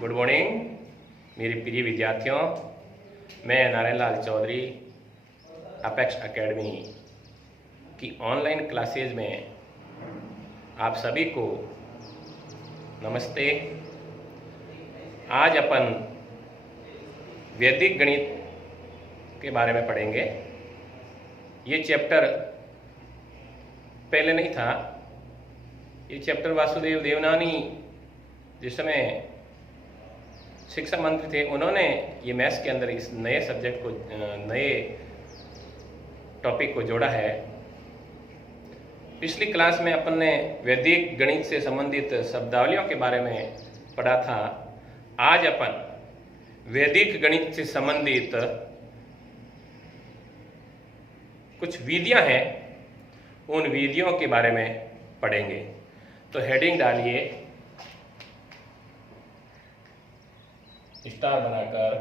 Good morning मेरे प्रिय विद्यार्थियों। मैं नारायण लाल चौधरी अपेक्स एकेडमी की ऑनलाइन क्लासेज में आप सभी को नमस्ते। आज अपन वैदिक गणित के बारे में पढ़ेंगे। ये चैप्टर पहले नहीं था। ये चैप्टर वासुदेव देवनानी जिस समय शिक्षा मंत्री थे उन्होंने ये मैथ्स के अंदर इस नए सब्जेक्ट को, नए टॉपिक को जोड़ा है। पिछली क्लास में अपन ने वैदिक गणित से संबंधित शब्दावलियों के बारे में पढ़ा था। आज अपन वैदिक गणित से संबंधित कुछ विधियां हैं, उन विधियों के बारे में पढ़ेंगे। तो हेडिंग डालिए, स्टार बनाकर,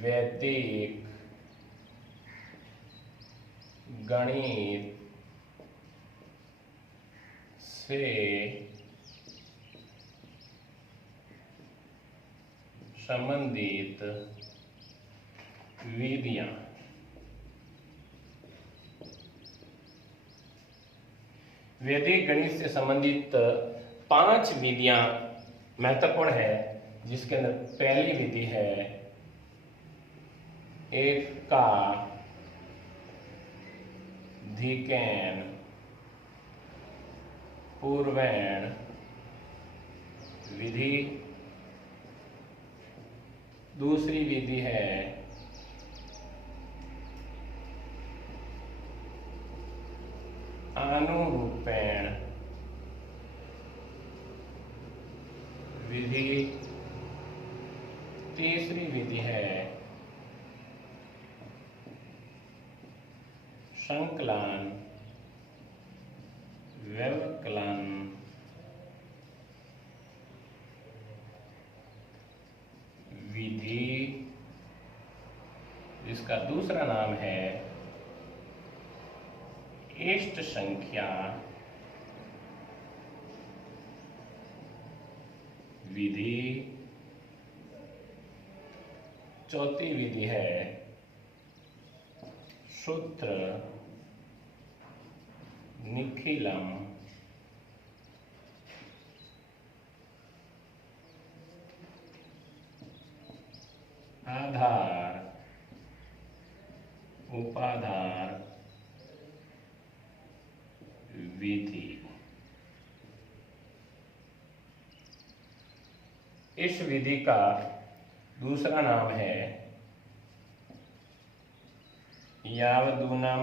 वैदिक गणित से संबंधित विधियां। वैदिक गणित से संबंधित 5 विधियां महत्वपूर्ण है, जिसके अंदर पहली विधि है एकाधिकैन पूर्वैण विधि। दूसरी विधि है अनुरूपेण विधि। तीसरी विधि है संकलन व्यवकलन विधि, जिसका दूसरा नाम है इष्ट संख्या विधि। चौथी विधि है सूत्र निखिलम आधार उपाधार विधि। इस विधि का दूसरा नाम है यावदूनम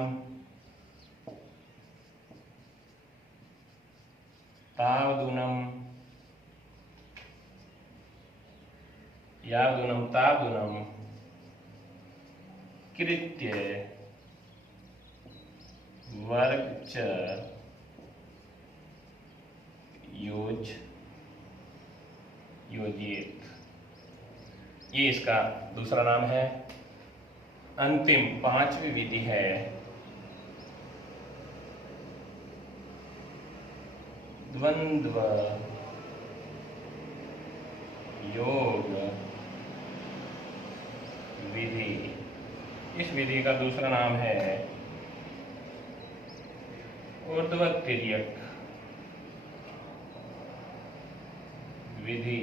तावदूनम यावदूनम तावदूनम कृत्य वर्ग च योजित। ये इसका दूसरा नाम है। अंतिम 5वीं विधि है द्वंद्व योग विधि। इस विधि का दूसरा नाम है ऊर्ध्वतिर्यक विधि।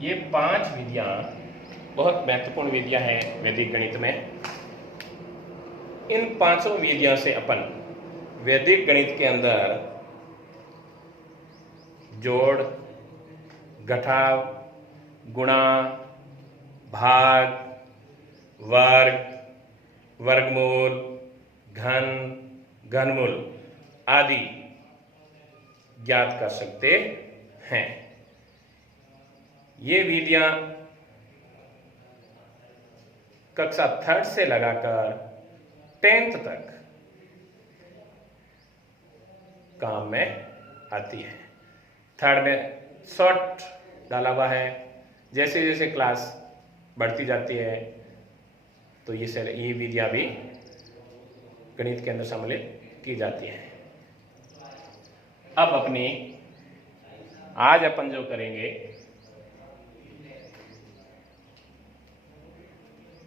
ये 5 विधियां बहुत महत्वपूर्ण विधियां हैं वैदिक गणित में। इन 5 विधियों से अपन वैदिक गणित के अंदर जोड़, घटाव, गुणा, भाग, वर्ग, वर्गमूल, घन, घनमूल आदि ज्ञात कर सकते हैं। ये विधियां कक्षा 3rd से लगाकर 10th तक काम में आती है। 3rd में शॉर्ट डाला हुआ है। जैसे जैसे क्लास बढ़ती जाती है तो ये विधियां भी गणित के अंदर सम्मिलित की जाती हैं। अब अपनी आज अपन जो करेंगे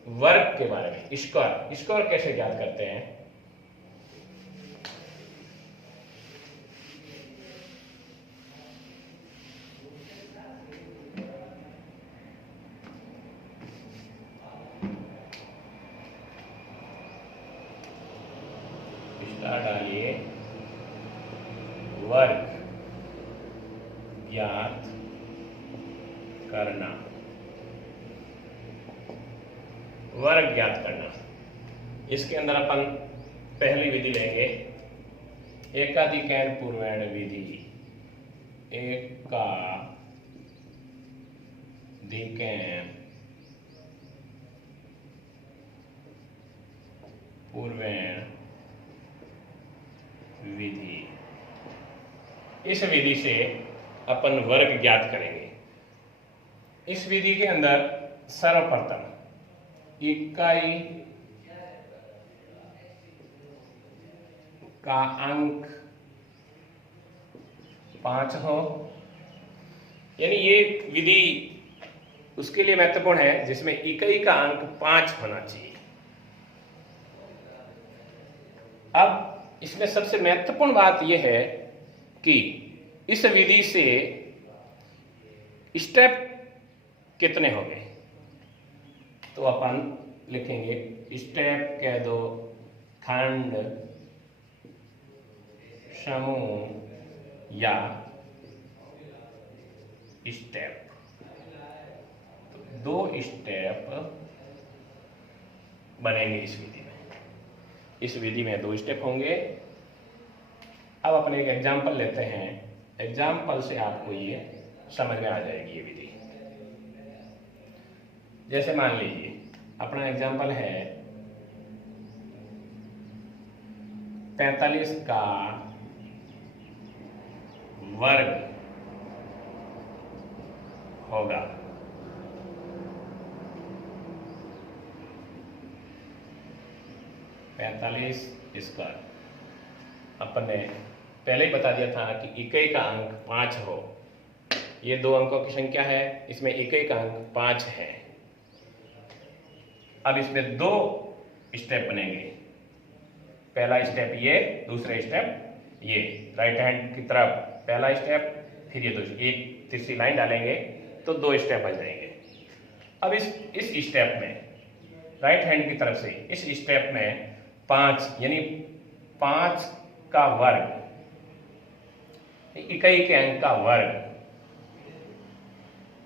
वर्ग के बारे में। स्क्वायर, स्क्वायर कैसे ज्ञात करते हैं? स्टार डालिए, वर्ग ज्ञात करना, वर्ग ज्ञात करना। इसके अंदर अपन पहली विधि लेंगे एकाधिकैन पूर्वैण विधि। एकाधिकैन पूर्वैण विधि। इस विधि से अपन वर्ग ज्ञात करेंगे। इस विधि के अंदर सर्वप्रथम इकाई का अंक 5 हो, यानी ये विधि उसके लिए महत्वपूर्ण है जिसमें इकाई का अंक 5 होना चाहिए। अब इसमें सबसे महत्वपूर्ण बात यह है कि इस विधि से स्टेप कितने हो गए, तो अपन लिखेंगे स्टेप कह दो, खंड, समूह या स्टेप। तो 2 स्टेप बनेंगे इस विधि में। इस विधि में 2 स्टेप होंगे। अब अपने एक एग्जाम्पल लेते हैं, एग्जाम्पल से आपको ये समझ में आ जाएगी ये विधि। जैसे मान लीजिए अपना एग्जाम्पल है 45 का वर्ग होगा 45 स्क्वायर। अपन ने पहले ही बता दिया था कि इकाई का अंक 5 हो। ये 2 अंकों की संख्या है, इसमें इकाई का अंक 5 है। अब इसमें 2 स्टेप बनेंगे। पहला स्टेप ये, दूसरा स्टेप ये। राइट हैंड की तरफ पहला स्टेप, फिर ये एक तीसरी लाइन डालेंगे तो 2 स्टेप बन जाएंगे। अब इस स्टेप में राइट हैंड की तरफ से इस स्टेप में 5 यानी 5 का वर्ग, इकाई के अंक का वर्ग।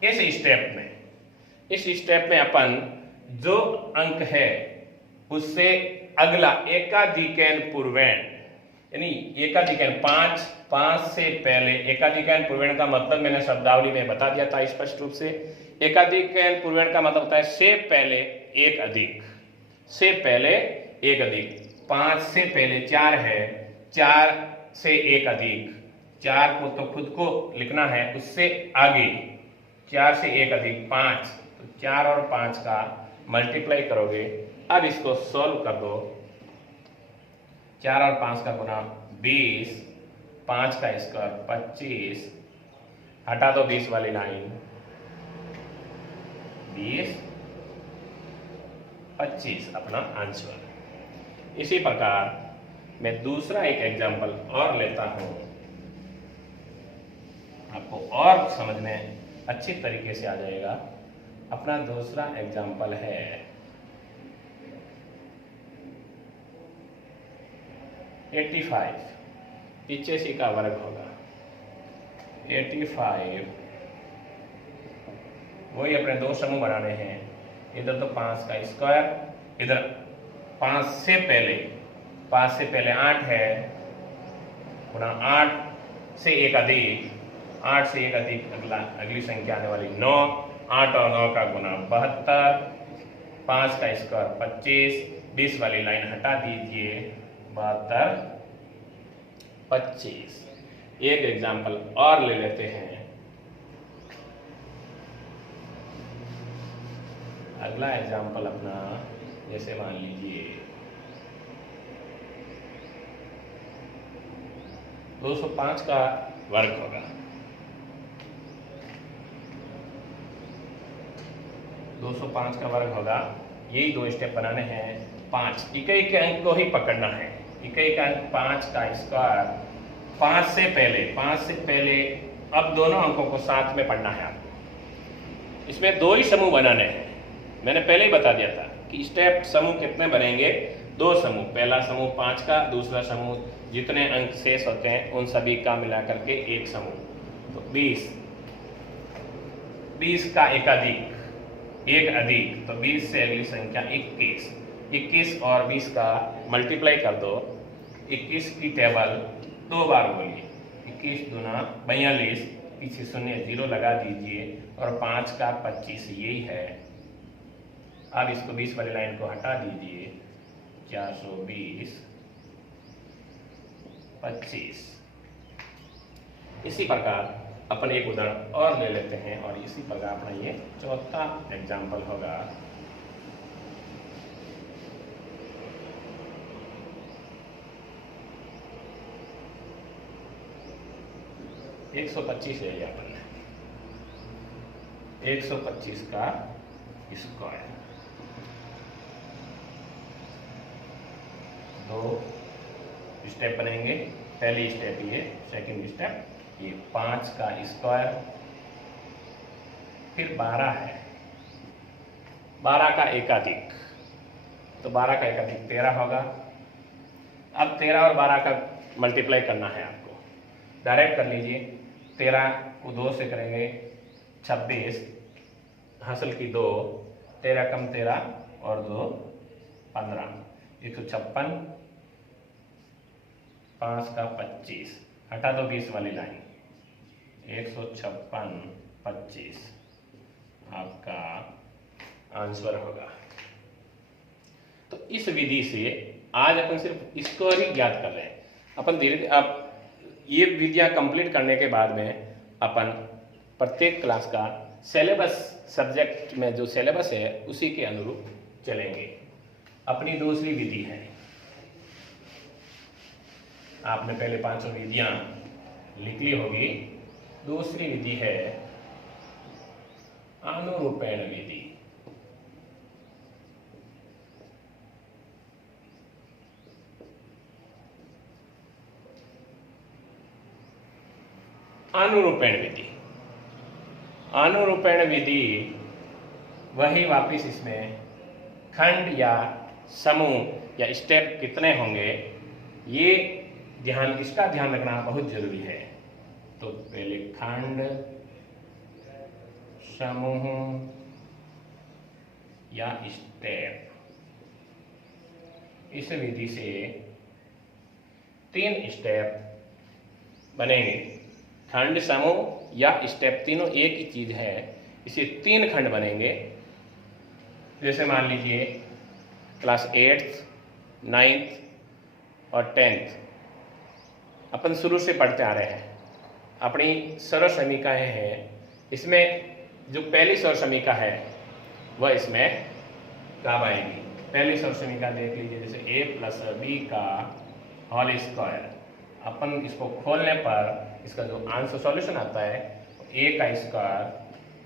इस स्टेप में अपन जो अंक है उससे अगला एकाधिकैन पूर्वैण, यानी एकाधिकैन 5 से पहले। एकाधिकैन पूर्वैण का मतलब मैंने शब्दावली में बता दिया था स्पष्ट रूप से। एकाधिकैन पूर्वैण का मतलब होता है से पहले एक अधिक, से पहले एक अधिक। 5 से पहले 4 है, 4 से एक अधिक, 4 को तो खुद को लिखना है, उससे आगे 4 से एक अधिक 5, तो 4 और 5 का मल्टीप्लाई करोगे। अब इसको सॉल्व कर दो। 4 और 5 का गुना 20, 5 का स्क्वायर 25, हटा दो 20 वाली लाइन, 20, 25 अपना आंसर। इसी प्रकार मैं दूसरा एक एग्जाम्पल और लेता हूं, आपको और समझ में अच्छी तरीके से आ जाएगा। अपना दूसरा एग्जाम्पल है 85, 85 का वर्ग होगा 85। वही अपने 2 समूह बनाने हैं। इधर तो 5 का स्क्वायर, इधर 5 से पहले 8 है, गुना 8 से एक अधिक, 8 से एक अधिक अगली संख्या आने वाली 9, 8 और 9 का गुना 72, 5 का स्क्वायर 25, 20 वाली लाइन हटा दीजिए, 72, 25। एक एग्जाम्पल और ले लेते हैं। अगला एग्जाम्पल अपना जैसे मान लीजिए 205 का वर्ग होगा 205 का वर्ग होगा। यही 2 स्टेप बनाने हैं। 5 इकाई के अंक को ही पकड़ना है। इकाई का अंक 5 का स्क्वायर, 5 से पहले अब दोनों अंकों को साथ में पढ़ना है आपको। इसमें 2 ही समूह बनाने हैं। मैंने पहले ही बता दिया था कि स्टेप समूह कितने बनेंगे, 2 समूह। पहला समूह 5 का, दूसरा समूह जितने अंक शेष होते हैं उन सभी का मिला करके एक समूह। तो 20 का एक अधिक, तो 20 से अगली संख्या 21 और 20 का मल्टीप्लाई कर दो। 21 की टेबल 2 बार बोलिए। 21 दूना 42, पीछे 0 लगा दीजिए और 5 का 25 यही है। अब इसको 20 वाली लाइन को हटा दीजिए। 420 25। इसी प्रकार अपन एक उदाहरण और ले लेते हैं और इसी प्रकार अपना ये चौथा एग्जाम्पल होगा। एक 125 ले लिया अपन ने। 125 का स्क्वायर, 2 स्टेप बनेंगे। पहली स्टेप ये, सेकंड स्टेप ये। 5 का स्क्वायर, फिर 12 है, 12 का एकाधिक, तो 12 का एकाधिक 13 होगा। अब 13 और 12 का मल्टीप्लाई करना है आपको। डायरेक्ट कर लीजिए। 13 को 2 से करेंगे 26, हासिल की 2, 13 कम 13 और 2 15, 156, 5 का 25, हटा दो 20 वाली लाइन। 156 25 आपका आंसर होगा। तो इस विधि से आज अपन सिर्फ इसको ही ज्ञात कर रहे हैं। अपन धीरे धीरे अब ये विधियां कंप्लीट करने के बाद में अपन प्रत्येक क्लास का सिलेबस, सब्जेक्ट में जो सिलेबस है उसी के अनुरूप चलेंगे। अपनी दूसरी विधि है, आपने पहले 5 विधियां लिख ली होगी। दूसरी विधि है अनुरूपण विधि। अनुरूपण विधि वही वापिस इसमें खंड या समूह या स्टेप कितने होंगे ये इसका ध्यान रखना बहुत जरूरी है। तो पहले खंड, समूह या स्टेप, इस विधि से 3 स्टेप बनेंगे। खंड, समूह या स्टेप तीनों एक ही चीज है, इसे 3 खंड बनेंगे। जैसे मान लीजिए क्लास 8th, 9th और 10th अपन शुरू से पढ़ते आ रहे हैं। अपनी सरल समीकरण हैं, इसमें जो पहली सरल समीकरण है वह इसमें काम आएगी। पहली सरल समीकरण देख लीजिए, जैसे a प्लस बी का होल स्क्वायर। अपन इसको खोलने पर इसका जो आंसर सॉल्यूशन आता है a का square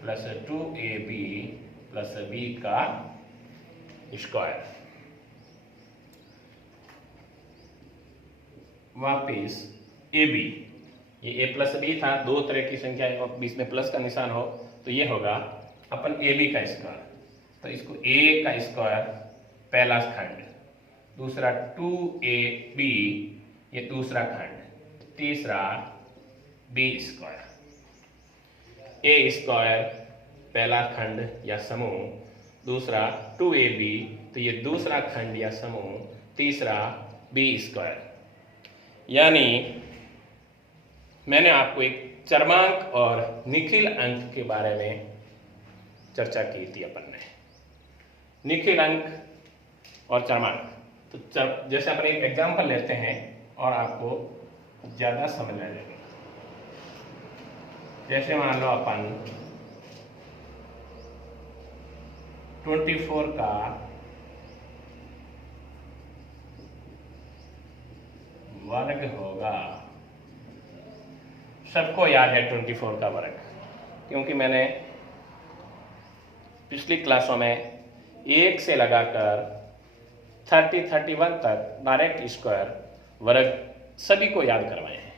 plus 2ab plus b का स्क्वायर। वापिस ए बी, ये a प्लस बी था, 2 तरह की संख्या है और बीच में प्लस का निशान हो तो ये होगा अपन ए बी का स्क्वायर। तो इसको a का स्क्वायर पहला खंड, दूसरा 2ab ये दूसरा खंड, तीसरा b स्क्वायर। a स्क्वायर पहला खंड या समूह, दूसरा 2ab तो ये दूसरा खंड या समूह, तीसरा b स्क्वायर। यानी मैंने आपको एक चरमांक और निखिल अंक के बारे में चर्चा की थी अपन ने। निखिल अंक और चरमांक, तो जैसे अपन एक एग्जांपल लेते हैं और आपको ज्यादा समझ आ जाएगा। जैसे मान लो अपन 24 का वर्ग होगा। सबको याद है 24 का वर्ग, क्योंकि मैंने पिछली क्लासों में 1 से लगाकर 31 तक डायरेक्ट स्क्वायर वर्ग सभी को याद करवाए हैं।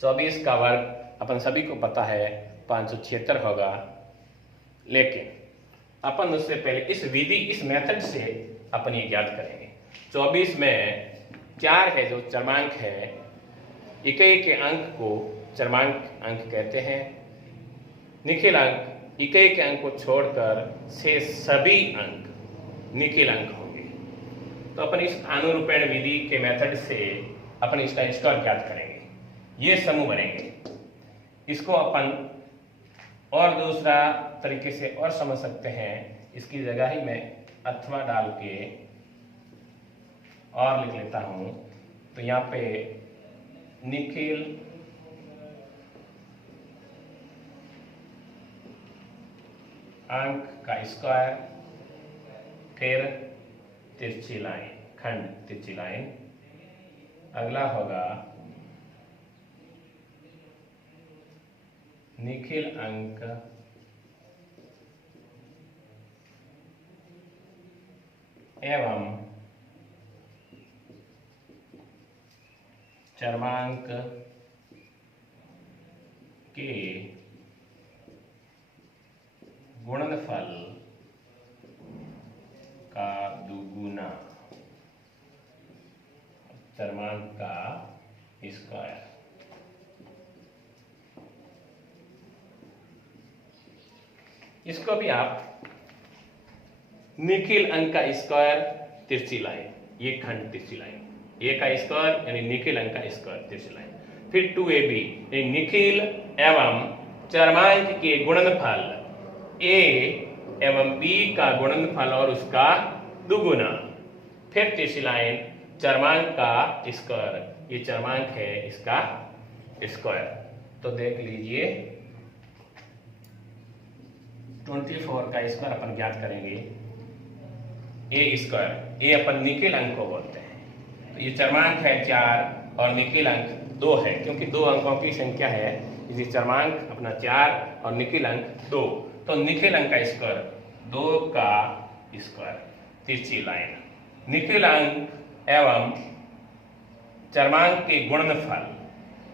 24 का वर्ग अपन सभी को पता है 576 होगा, लेकिन अपन उससे पहले इस विधि, इस मेथड से अपन ये याद करेंगे। 24 में 4 है जो चरमांक है, इकाई के अंक को चरमांक अंक कहते हैं। निखिल अंक इकाई के अंक को छोड़कर से सभी अंक निखिल अंक होंगे। तो अपन इस अनुरूपण विधि के मेथड से अपन इसका स्क्वायर ज्ञात करेंगे, ये समूह बनेंगे। इसको अपन और दूसरा तरीके से और समझ सकते हैं, इसकी जगह ही मैं अथवा डाल के और लिख लेता हूं। तो यहाँ पे निखिल अंक का स्क्वायर, फिर तिरछी लाइन, खंड तिरछी लाइन। अगला होगा निखिल अंक एवं चरमांक के गुणनफल का दुगुना, चरमांक का स्क्वायर। इसको भी आप निखिल अंक का स्क्वायर तिरछी लाइन, ये खंड तिरछी लाइन, ए का स्क्वायर यानी निखिल अंक का स्क्वायर तिरछी लाइन। फिर 2ab निखिल एवं चरमांक के गुणनफल a एवं b का गुणनफल और उसका दुगुना। फिर तिरछी लाइन चरमांक का स्क्वायर, ये चरमांक है इसका स्क्वायर। तो देख लीजिए 24 का स्क्वायर अपन ज्ञात करेंगे, ए स्क्वायर, ए अपन निखिल अंक को बोलते हैं। तो ये चरमांक है 4 और निखिल अंक 2 है, क्योंकि 2 अंकों की संख्या है, इसलिए चरमांक अपना 4 और निखिल अंक 2। तो निखिल अंक का स्क्वायर 2 का स्क्वायर तिरछी लाइन। निखिल अंक एवं चरमांक के गुणनफल,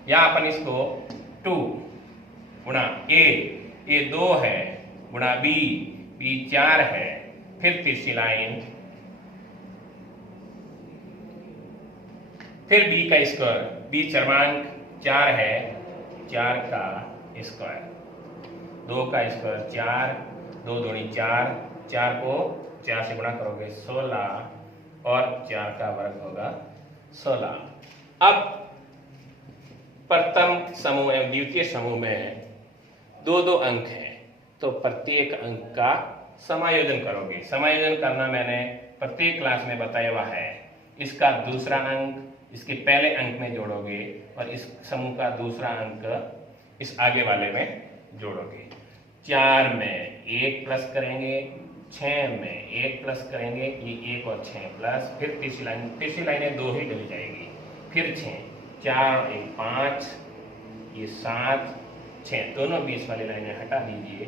या अपन इसको 2 गुणा ए 2 है, गुणा बी 4 है। फिर तिरछी लाइन, फिर बी का स्क्वायर, बी चरमांक 4 है, 4 का स्क्वायर, 2 का स्क्वायर 4, 2 दूनी 4, 4 को 4 से गुणा करोगे 16 और 4 का वर्ग होगा 16। अब प्रथम समूह एवं द्वितीय समूह में 2 अंक हैं, तो प्रत्येक अंक का समायोजन करोगे। समायोजन करना मैंने प्रत्येक क्लास में बताया हुआ है। इसका दूसरा अंक इसके पहले अंक में जोड़ोगे और इस समूह का दूसरा अंक इस आगे वाले में जोड़ोगे। 4 में 1 प्लस करेंगे, 6 में 1 प्लस करेंगे, ये 1 और 6 प्लस, फिर तीसरी लाइनें 2 ही डली जाएगी, फिर 6, 4 और 1 5, ये 7, 6, दोनों बीच वाली लाइनें हटा दीजिए,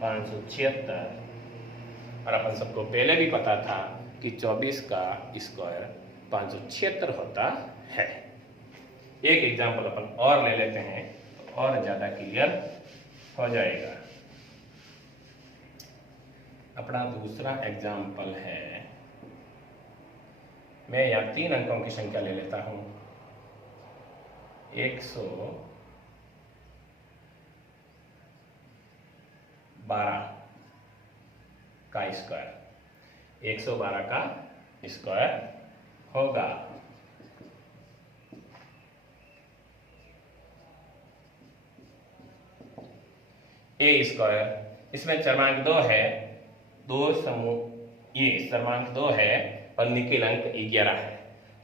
576। और अपन सबको पहले भी पता था कि 24 का स्क्वायर 576 होता है। एक एग्जाम्पल अपन और ले लेते हैं तो और ज्यादा क्लियर हो जाएगा। अपना दूसरा एग्जाम्पल है, मैं यहाँ 3 अंकों की संख्या ले लेता हूं, 112 का स्क्वायर, 112 का स्क्वायर होगा ए स्क्वायर। इसमें चरमांक 2 है, 2 समूह, ये चरमांक 2 है और निखिल अंक 11 है।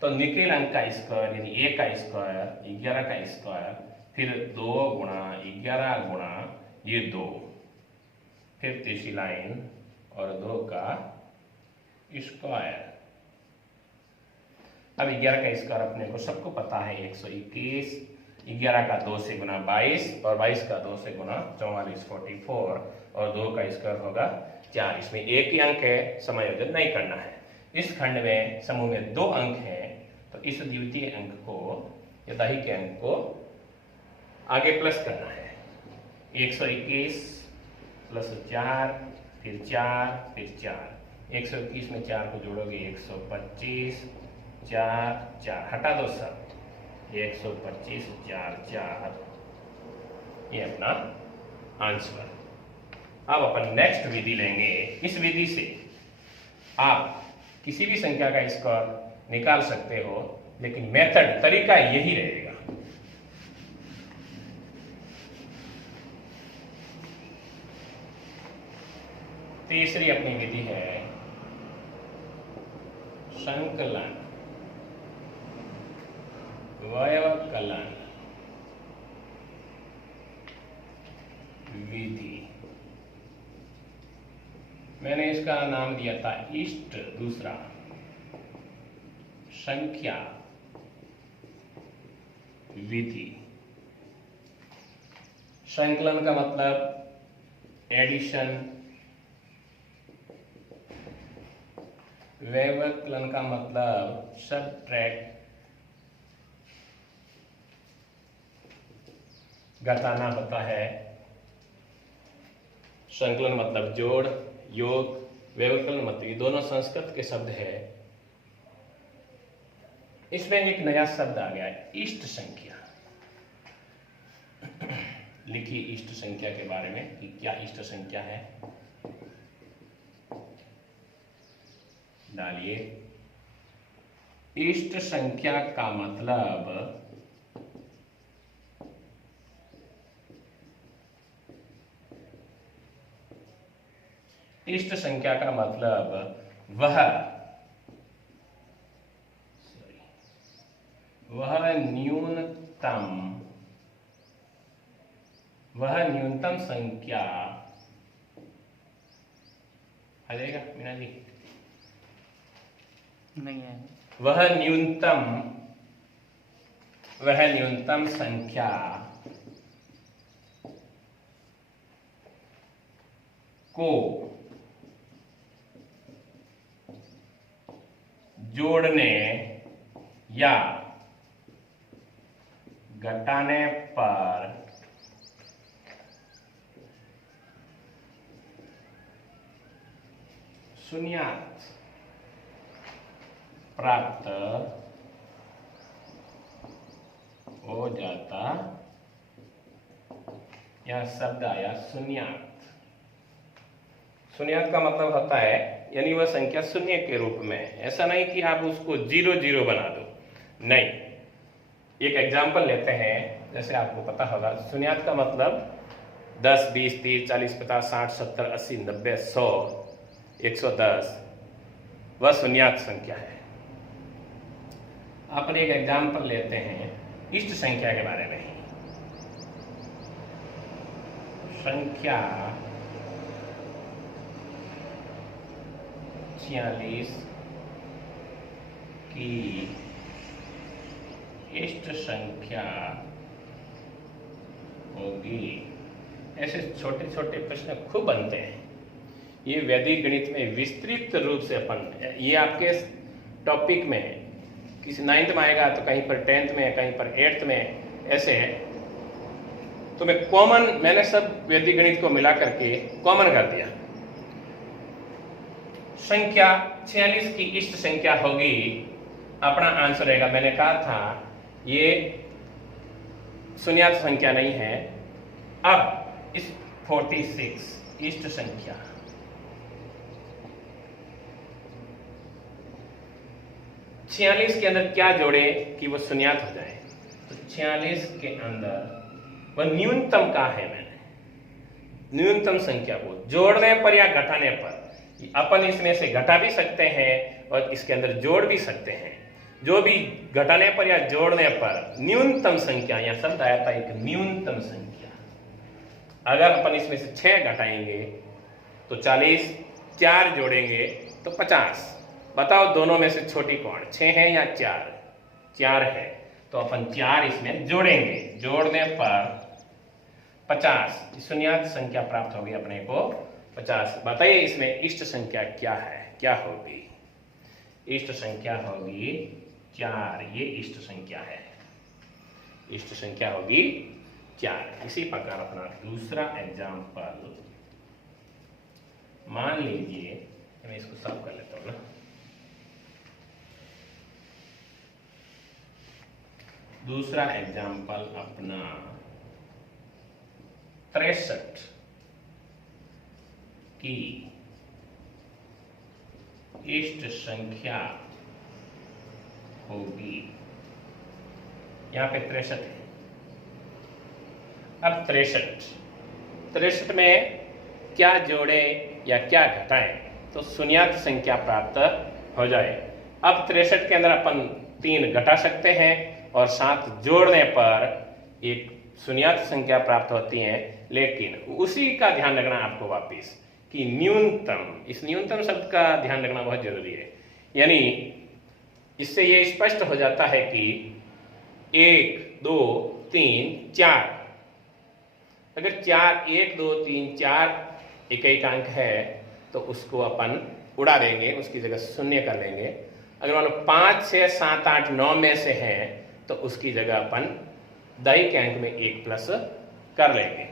तो निखिल अंक का स्क्वायर यानी ए का स्क्वायर 11 का स्क्वायर, फिर 2 गुणा 11 गुणा ये 2, फिर तीसरी लाइन और 2 का स्क्वायर। अब 11 का स्क्वायर अपने को सबको पता है 121, 11 का 2 से गुना 22 और 22 का 2 से गुना 44, 44। और 2 का स्क्वायर होगा 4। इसमें एक ही अंक है, समायोजन नहीं करना है। इस खंड में समूह में 2 अंक हैं, तो इस द्वितीय अंक को या दाही के अंक को आगे प्लस करना है। 121 प्लस 4 फिर 4 फिर 4। 121 में 4 को जोड़ोगे 125 4 4 हटा दो सब, 125 4 4, ये अपना आंसर। अब अपन नेक्स्ट विधि लेंगे। इस विधि से आप किसी भी संख्या का स्क्वायर निकाल सकते हो, लेकिन मेथड तरीका यही रहेगा। तीसरी अपनी विधि है संकलन व्यवकलन विधि। मैंने इसका नाम दिया था इष्ट दूसरा संख्या विधि। संकलन का मतलब एडिशन, व्यवकलन का मतलब सबट्रैक्ट, घटाना होता है। संकलन मतलब जोड़, योग, व्यवकलन मतलब, ये दोनों संस्कृत के शब्द है। इसमें एक नया शब्द आ गया है, इष्ट संख्या। लिखिए इष्ट संख्या के बारे में कि क्या इष्ट संख्या है, डालिए। इष्ट संख्या का मतलब इष्ट संख्या का मतलब वह न्यूनतम संख्या आ जाएगा मीना जी? नहीं है। वह न्यूनतम संख्या को जोड़ने या घटाने पर शून्यात प्राप्त हो जाता। यह शब्द आया शून्यात। शून्यात का मतलब होता है यानी वह संख्या शून्य के रूप में, ऐसा नहीं कि आप उसको 0 0 बना दो, नहीं। एक एग्जाम्पल लेते हैं, जैसे आपको पता होगा शून्यात का मतलब 10 20 30 40 50 60 70 80 90 100 110, वह शून्यात संख्या है। अपन एक एग्जाम्पल लेते हैं इष्ट संख्या के बारे में। संख्या 46 की इष्ट संख्या होगी। ऐसे छोटे छोटे प्रश्न खूब बनते हैं। ये वैदिक गणित में विस्तृत रूप से अपन, ये आपके टॉपिक में किसी 9th में आएगा, तो कहीं पर 10th में, कहीं पर 8th में, ऐसे है। तो मैं कॉमन, मैंने सब वैदिक गणित को मिला करके कॉमन कर दिया। संख्या 46 की इष्ट संख्या होगी, अपना आंसर रहेगा। मैंने कहा था ये शून्यात संख्या नहीं है। अब इस 46 इष्ट संख्या, छियालीस के अंदर क्या जोड़े कि वो शून्यात हो जाए? तो 46 के अंदर वह न्यूनतम का है, मैंने न्यूनतम संख्या को जोड़ने पर या घटाने पर, अपन इसमें से घटा भी सकते हैं और इसके अंदर जोड़ भी सकते हैं। जो भी घटाने पर या जोड़ने पर न्यूनतम संख्या, यह शब्द आया था एक न्यूनतम संख्या। अगर अपन इसमें से 6 घटाएंगे तो 40, 4 जोड़ेंगे तो 50। बताओ दोनों में से छोटी कौन, 6 है या 4? 4 है, तो अपन 4 इसमें जोड़ेंगे। जोड़ने पर 50, शून्यार्थ संख्या प्राप्त होगी अपने को 50। बताइए इसमें इष्ट संख्या क्या है, क्या होगी? इष्ट संख्या होगी 4, ये इष्ट संख्या है, इष्ट संख्या होगी 4। इसी प्रकार अपना दूसरा एग्जाम्पल, मान लीजिए मैं इसको साफ कर लेता हूं ना। दूसरा एग्जाम्पल अपना 63 की इष्ट संख्या होगी, यहां पे 63 है। अब 63 में क्या जोड़े या क्या घटाएं तो शून्यार्थ संख्या प्राप्त हो जाए। अब 63 के अंदर अपन 3 घटा सकते हैं और 7 जोड़ने पर एक शून्यार्थ संख्या प्राप्त होती है। लेकिन उसी का ध्यान रखना आपको वापिस कि न्यूनतम, इस न्यूनतम शब्द का ध्यान रखना बहुत जरूरी है। यानी इससे ये स्पष्ट हो जाता है कि 1 2 3 4, अगर 4 1 2 3 4 एक अंक है तो उसको अपन उड़ा देंगे, उसकी जगह शून्य कर लेंगे। अगर मान लो 5 6 7 8 9 में से हैं तो उसकी जगह अपन दाई के अंक में 1 प्लस कर लेंगे।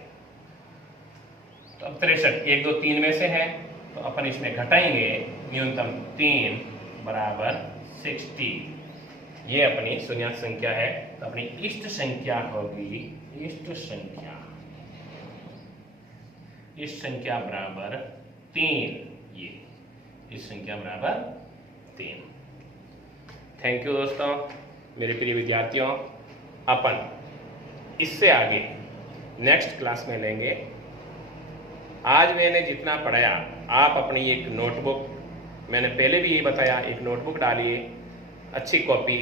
तो अब 63 1 2 3 में से है तो अपन इसमें घटाएंगे, न्यूनतम 3 बराबर 60। ये अपनी शून्यार्थ संख्या है। तो अपनी इष्ट संख्या होगी, इष्ट संख्या, इष्ट संख्या बराबर 3। ये इष्ट संख्या बराबर 3। थैंक यू दोस्तों, मेरे प्रिय विद्यार्थियों। अपन इससे आगे नेक्स्ट क्लास में लेंगे। आज मैंने जितना पढ़ाया, आप अपनी एक नोटबुक, मैंने पहले भी ये बताया, एक नोटबुक डालिए, अच्छी कॉपी,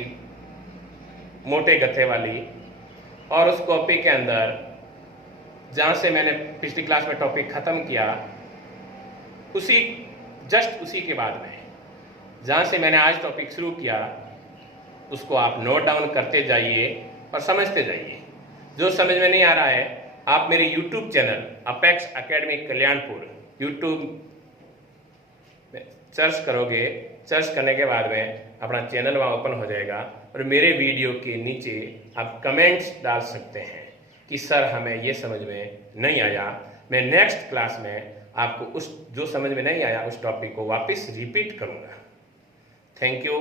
मोटे गत्थे वाली, और उस कॉपी के अंदर जहाँ से मैंने पिछली क्लास में टॉपिक खत्म किया, उसी जस्ट उसी के बाद में जहाँ से मैंने आज टॉपिक शुरू किया उसको आप नोट डाउन करते जाइए और समझते जाइए। जो समझ में नहीं आ रहा है आप मेरे YouTube channel apex academy Kalyanpur YouTube में सर्च करोगे, सर्च करने के बाद में अपना चैनल वहाँ ओपन हो जाएगा और मेरे वीडियो के नीचे आप कमेंट्स डाल सकते हैं कि सर हमें ये समझ में नहीं आया। मैं नेक्स्ट क्लास में आपको उस जो समझ में नहीं आया उस टॉपिक को वापस रिपीट करूँगा। Thank you.